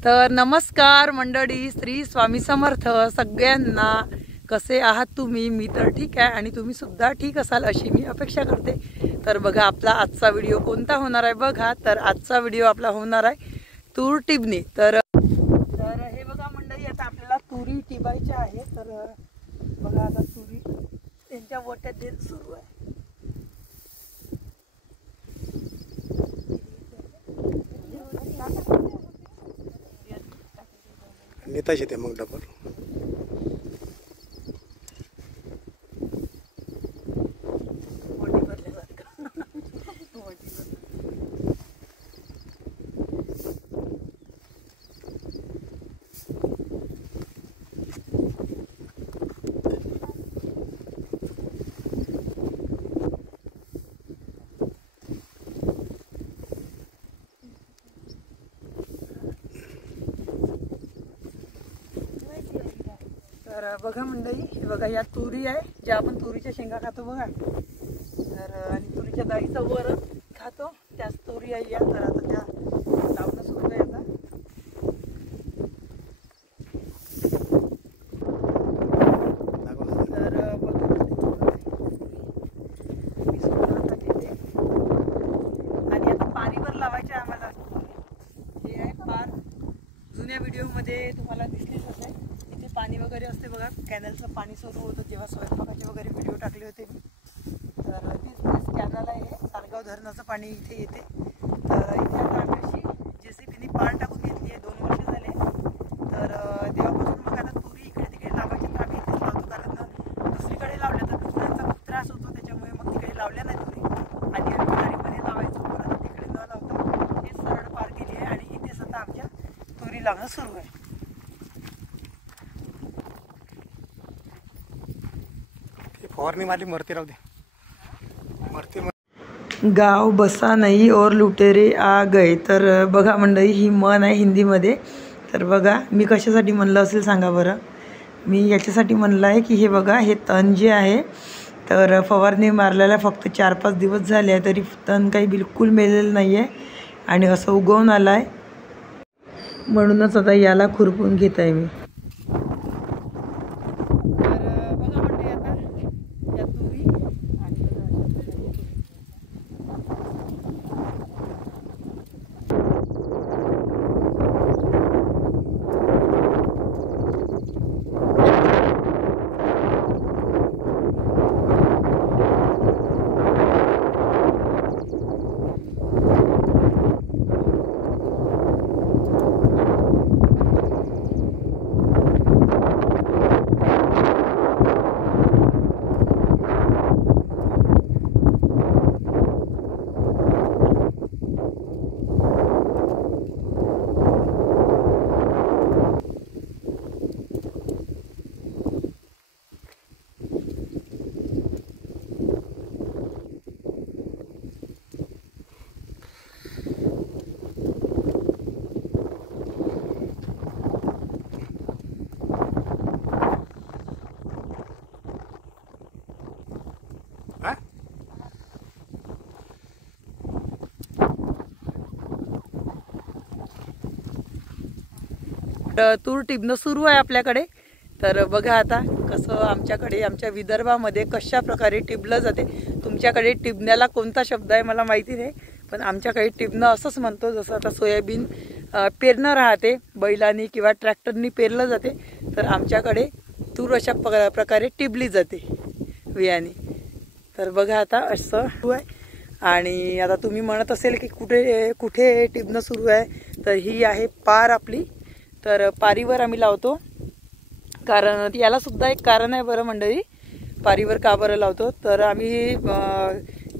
तर नमस्कार मंडळी, श्री स्वामी समर्थ सगळ्यांना। कसे आहात तुम्ही? मी तर ठीक आहे आणि तुम्ही सुद्धा ठीक असाल अशी मी अपेक्षा करते। तर बघा आपला आजचा व्हिडिओ कोणता होणार आहे बघा। तर आजचा व्हिडिओ आपला होणार आहे तूर टिबणी। तर हे बघा मंडळी, आता आपल्याला तुरी टिबायच्या आहे। तर बघा आता तुरी त्यांच्या वट्यात देत सुरू आहे। नेताचे ते मग डबल तर बघा मंडळी, हे बघा या तुरी आहे, ज्या आपण तुरीच्या शेंगा खातो बघा। तर आणि तुरीच्या डाळीचं वरण खातो, त्याच तुरी आहे या। तर आता त्या लावणं सुरू आहे आता। तर बघा मी सुद्धा आता घेते आणि आता पारीवर लावायचे आम्हाला। हे आहे पार, जुन्या व्हिडिओमध्ये तुम्हाला दिसलीच असेल। पाणी वगैरे असते बघा, कॅनलचं पाणी सुरू होतं जेव्हा स्वयंपाकाचे वगैरे व्हिडिओ टाकले होते मी। तर तीच कॅनल आहे, सारगाव धरणाचं पाणी इथे येते। तर इथे आता आम्ही अशी JCBने पार टाकून घेतली आहे, 2 वर्ष झाले। तर तेव्हापासून मग आता तुरी इकडे तिकडे लावायची तर आम्ही इथेच लावतो, कारण दुसरीकडे लावल्या तर दुसऱ्यांचा खूप त्रास होतो, त्याच्यामुळे मग तिकडे लावल्या नाही तुरी। आणि आम्ही पारीमध्ये लावायचो, पण आता तिकडे न लावता हे सरळ पार केली आहे आणि इथेच आता आमच्या तुरी लावणं सुरू आहे। फवारणी मारली मरते राहू दे गाव बसा नहीं और लुटेरे आ गए। तर बघा मंडळी, ही म्हण आहे हिंदीमध्ये। तर बघा मी कशासाठी म्हणलं असेल सांगा बरं। मी याच्यासाठी म्हणलं आहे की हे बघा, हे तण जे आहे तर फवारणी मारलेला फक्त 4-5 दिवस झाले आहे, तरी तण काही बिलकुल मेलेलं नाही आहे आणि असं उगवून आलं आहे। म्हणूनच आता याला खुरपून घेत आहे मी। तूर टिबणं सुरू आहे आपल्याकडे। तर बघा आता कसं आमच्याकडे, आमच्या विदर्भामध्ये कशा प्रकारे टिबलं जाते। तुमच्याकडे टिबण्याला कोणता शब्द आहे मला माहिती नाही, पण आमच्याकडे टिबणं असंच म्हणतो। जसं आता सोयाबीन पेरणं राहते, बैलांनी किंवा ट्रॅक्टरनी पेरलं जाते, तर आमच्याकडे तूर अशा प्रकारे टिबली जाते वियाने। तर बघा आता असं सुरू आहे। आणि आता तुम्ही म्हणत असेल की कुठे कुठे टिबणं सुरू आहे, तर ही आहे पार आपली। तर पारीवर आम्ही लावतो, कारण याला सुद्धा एक कारण आहे बरं मंडळी, पारीवर का बरं लावतो। तर आम्ही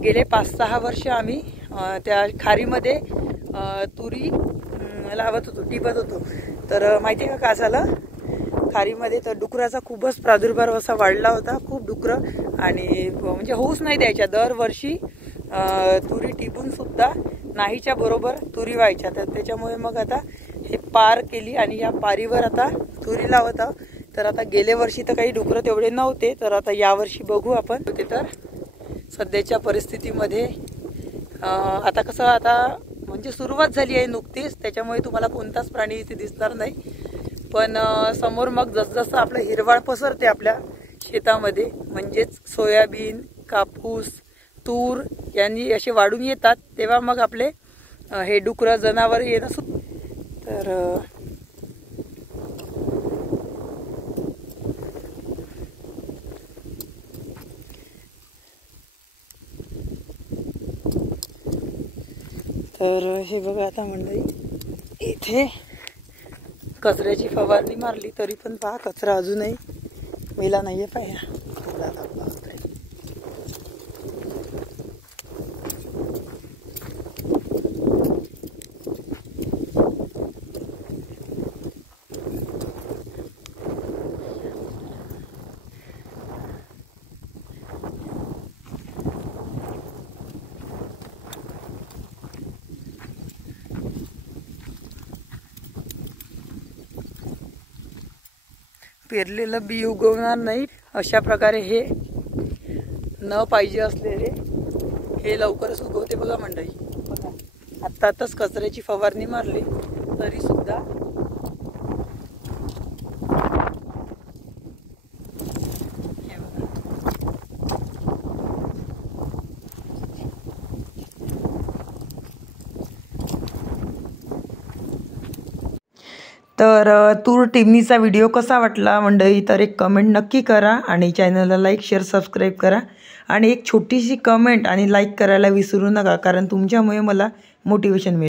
गेले 5-6 वर्ष आम्ही त्या खारीमध्ये तुरी लावत होतो, टिबत होतो। तर माहिती आहे का झालं खारीमध्ये, तर डुकराचा खूपच प्रादुर्भाव असा वाढला होता, खूप डुकरं, आणि म्हणजे होऊच नाही द्यायच्या। दरवर्षी तुरी टिबून सुद्धा नाहीच्या बरोबर तुरी व्हायच्या। तर त्याच्यामुळे मग आता हे पार केली आणि या पारीवर आता तुरी लावत आहोत। तर आता गेल्या वर्षी तर काही डुकरं तेवढे नव्हते, तर आता यावर्षी बघू आपण। ते तर सध्याच्या परिस्थितीमध्ये आता कसं, आता म्हणजे सुरुवात झाली आहे नुकतीच, त्याच्यामुळे तुम्हाला कोणताच प्राणी इथे दिसणार नाही. पण समोर मग जसजसं आपलं हिरवाळ पसरते आपल्या शेतामध्ये, म्हणजेच सोयाबीन, कापूस, तूर यांनी असे वाढून येतात, तेव्हा मग आपले हे डुकरं जनावर येणं तर हे बघा आता मंडळी, इथे कचऱ्याची फवारणी मारली तरी पण पहा कचरा अजूनही मेला नाहीये. पाया पेरलेलं बी उगवणार नाही, अशा प्रकारे हे न पाहिजे असलेले हे लवकरच उगवते बघा मंडळी. बघा आत्ताच कचऱ्याची फवारणी मारली तरी सुद्धा तर तूर टिमणीचा व्हिडिओ कसा वाटला मंडळी, तर एक कमेंट नक्की करा आणि चॅनलला लाईक शेअर सबस्क्राईब करा आणि एक छोटीशी कमेंट आणि लाईक करायला विसरू नका, कारण तुमच्यामुळे मला मोटिवेशन मिळेल.